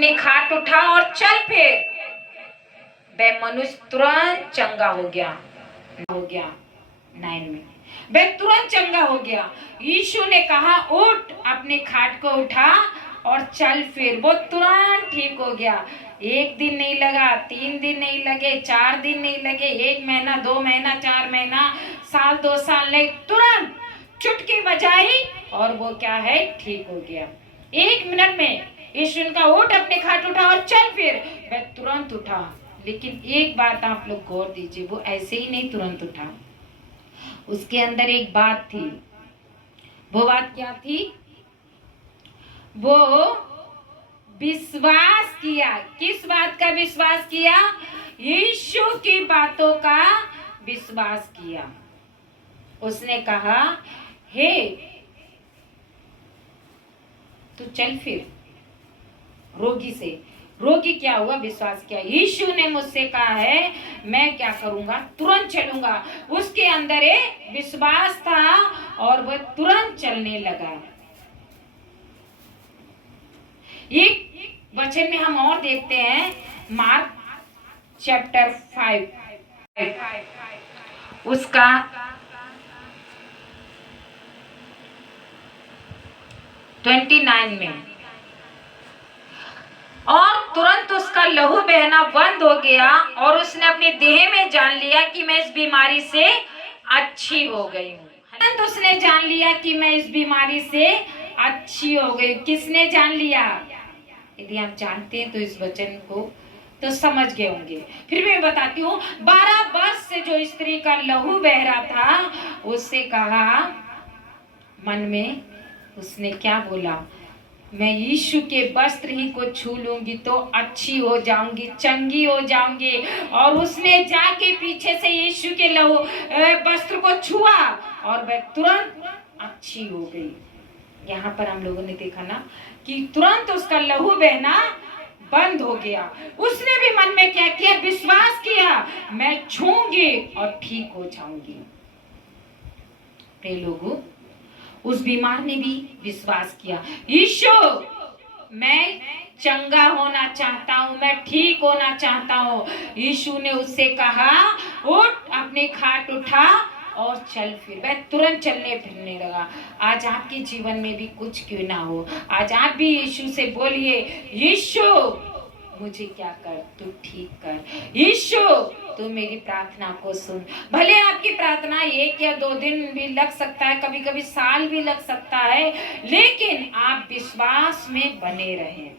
अपनी खाट उठा और चल फिर। वह मनुष्य तुरंत चंगा हो गया 9 में वह तुरंत चंगा हो गया। यीशु ने कहा उठ, अपनी खाट को उठा और चल फिर। वो तुरंत ठीक हो गया। 1 दिन नहीं लगा, 3 दिन नहीं लगे, 4 दिन नहीं लगे, 1 महीना, 2 महीना, 4 महीना, साल, 2 साल नहीं, तुरंत चुटकी बजाई और वो क्या है, ठीक हो गया। 1 मिनट में यीशु ने कहा उठ, अपने खाट उठा और चल फिर। वह तुरंत उठा। लेकिन एक बात आप लोग गौर दीजिए, वो ऐसे ही नहीं तुरंत उठा, उसके अंदर एक बात थी। वो बात क्या थी? वो विश्वास किया। किस बात का विश्वास किया? यीशु की बातों का विश्वास किया। उसने कहा हे तू चल फिर। रोगी से, रोगी क्या हुआ? विश्वास किया। यीशु ने मुझसे कहा है, मैं क्या करूंगा, तुरंत चलूंगा। उसके अंदर एक विश्वास था और वह तुरंत चलने लगा। एक वचन में हम और देखते हैं, मार्क चैप्टर 5 उसका 29 में, और तुरंत उसका लहू बहना बंद हो गया और उसने अपने देह में जान लिया कि मैं इस बीमारी से अच्छी हो गई हूँ। तुरंत उसने जान लिया कि मैं इस बीमारी से अच्छी हो गई। किसने जान लिया? यदि आप जानते हैं तो इस वचन को तो समझ गए होंगे। फिर मैं बताती हूँ। 12 वर्ष से जो स्त्री का लहू बह रहा था, उससे कहा, मन में उसने क्या बोला, मैं यीशु के वस्त्र ही को छू लूंगी तो अच्छी हो जाऊंगी, चंगी हो जाऊंगी। और उसने जाके पीछे से यीशु के लहू वस्त्र को छुआ और वह तुरंत अच्छी हो गई। यहाँ पर हम लोगों ने देखा ना कि तुरंत उसका लहू बहना बंद हो गया। उसने भी मन में क्या किया? विश्वास किया, मैं छूंगी और ठीक हो जाऊंगी। प्रिय लोगों, उस बीमार ने भी विश्वास किया, यीशु मैं चंगा होना चाहता हूँ, मैं ठीक होना चाहता हूँ। यीशु ने उससे कहा उठ, अपनी खाट उठा और चल फिर। वह तुरंत चलने फिरने लगा। आज आपके जीवन में भी कुछ क्यों ना हो, आज आप भी यीशु से बोलिए, यीशु मुझे क्या कर, तू ठीक कर। यीशु तू मेरी प्रार्थना को सुन। भले आपकी प्रार्थना 1 या 2 दिन भी लग सकता है, कभी कभी साल भी लग सकता है, लेकिन आप विश्वास में बने रहें।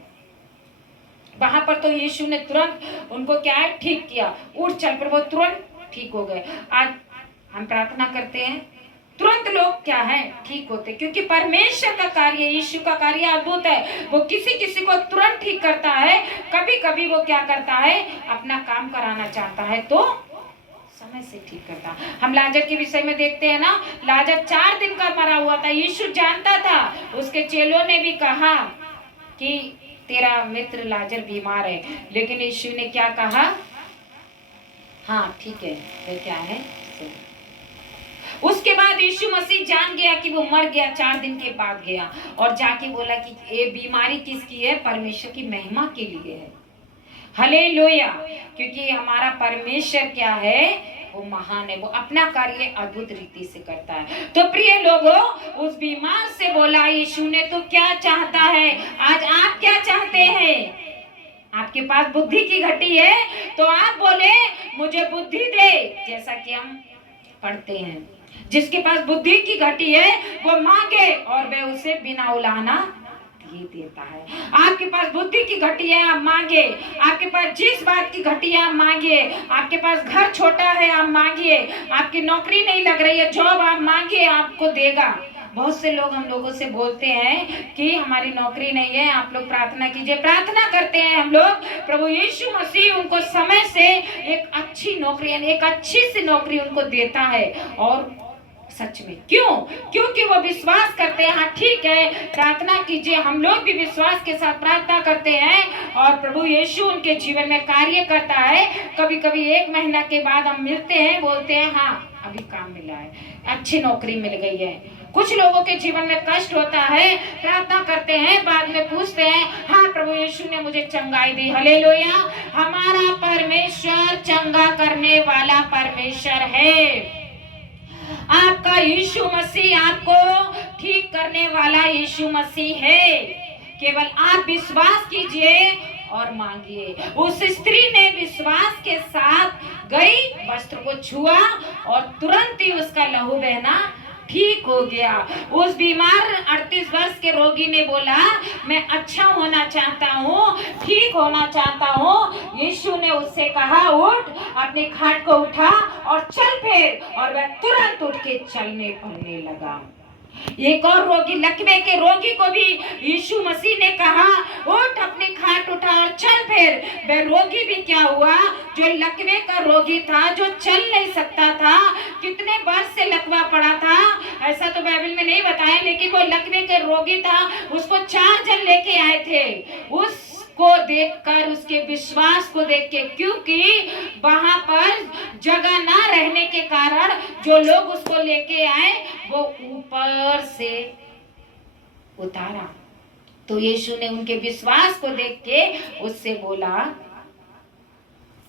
वहां पर तो यीशु ने तुरंत उनको क्या है, ठीक किया, उठ चल पर। वो तुरंत ठीक हो गए। आज हम प्रार्थना करते हैं, तुरंत लोग क्या है, ठीक होते, क्योंकि परमेश्वर का कार्य, यीशु का कार्य अद्भुत है। वो किसी किसी को तुरंत ठीक करता है। कभी कभी वो क्या करता है, अपना काम कराना चाहता है तो समय से ठीक करता। हम लाजर के विषय में देखते हैं ना, लाजर 4 दिन का मरा हुआ था। यीशु जानता था। उसके चेलों ने भी कहा कि तेरा मित्र लाजर बीमार है, लेकिन यीशु ने क्या कहा, हाँ ठीक है, वे क्या है। उसके बाद यीशु मसीह जान गया कि वो मर गया। 4 दिन के बाद गया और जाके बोला कि ये बीमारी किसकी है, परमेश्वर की महिमा के लिए है। हालेलुया। क्योंकि हमारा परमेश्वर क्या है, वो महान है, वो अपना कार्य अद्भुत रीति से करता है। तो प्रिय लोगों, उस बीमार से बोला यीशु ने, तो क्या चाहता है? आज आप क्या चाहते हैं? आपके पास बुद्धि की घटी है तो आप बोले मुझे बुद्धि दे, जैसा कि हम पढ़ते हैं। जिसके पास बुद्धि की घटी है वो मांगे और वह उसे बिना उलाहना दिए देता है। आपके पास बुद्धि की घटी है, आप मांगे। आपके पास जिस बात की घटी है आप मांगिए। आपके पास घर छोटा है आप मांगिए। आपकी नौकरी नहीं लग रही है, जॉब, आप मांगिए, आपको देगा। बहुत से लोग हम लोगों से बोलते हैं कि हमारी नौकरी नहीं है, आप लोग प्रार्थना कीजिए। प्रार्थना करते हैं हम लोग, प्रभु यीशु मसीह उनको समय से एक अच्छी नौकरी, एक अच्छी सी नौकरी उनको देता है। और सच में क्यों? क्योंकि वो विश्वास करते हैं। हाँ ठीक है, प्रार्थना कीजिए। हम लोग भी विश्वास के साथ प्रार्थना करते हैं और प्रभु यीशु उनके जीवन में कार्य करता है। कभी कभी 1 महीना के बाद हम मिलते हैं, बोलते हैं हाँ अभी काम मिला है, अच्छी नौकरी मिल गई है, कुछ लोगों के जीवन में कष्ट होता है, प्रार्थना करते हैं, बाद में पूछते हैं, हाँ प्रभु यीशु ने मुझे चंगाई दी। हालेलुया। हमारा परमेश्वर चंगा करने वाला परमेश्वर है। आपका यीशु मसीह आपको ठीक करने वाला यीशु मसीह है। केवल आप विश्वास कीजिए और मांगिए। उस स्त्री ने विश्वास के साथ गई, वस्त्र को छुआ और तुरंत ही उसका लहू बहना ठीक हो गया। उस बीमार 38 वर्ष के रोगी ने बोला, मैं अच्छा होना चाहता हूँ, ठीक होना चाहता हूँ। यीशु ने उससे कहा, उठ, अपनी खाट को उठा और चल फिर। और वह तुरंत उठ के चलने फिरने लगा। एक और रोगी, लकवे के रोगी को भी यीशु मसीह ने कहा, उठ, अपनी खाट उठा और चल फिर। वह रोगी भी क्या हुआ, जो लकवे का रोगी था, जो चल नहीं सकता था, कितने वर्ष से लकवा पड़ा था, ऐसा तो बाइबल में नहीं बताया, लेकिन वो लकवे के रोगी था। उसको 4 जन लेके आए थे। उसको देखकर, उसके विश्वास को देख के, क्योंकि वहां पर जगह ना रहने के कारण जो लोग उसको लेके आए वो ऊपर से उतारा। तो यीशु ने उनके विश्वास को देख के उससे बोला,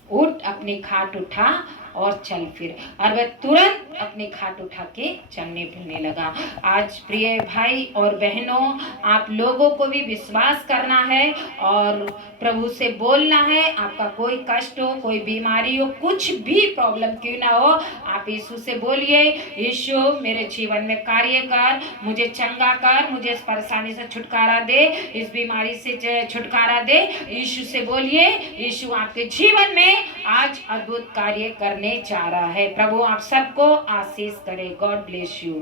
उठ, अपनी खाट उठा और चल फिर। और वह तुरंत अपनी खाट उठा के चलने फिरने लगा। आज प्रिय भाई और बहनों, आप लोगों को भी विश्वास करना है और प्रभु से बोलना है। आपका कोई कष्ट हो, कोई बीमारी हो, कुछ भी प्रॉब्लम क्यों ना हो, आप यीशु से बोलिए, यीशु मेरे जीवन में कार्य कर, मुझे चंगा कर, मुझे इस परेशानी से छुटकारा दे, इस बीमारी से छुटकारा दे। यीशु से बोलिए, यीशु आपके जीवन में आज अद्भुत कार्य करने जा रहा है। प्रभु आप सबको आशीष करे। God bless you.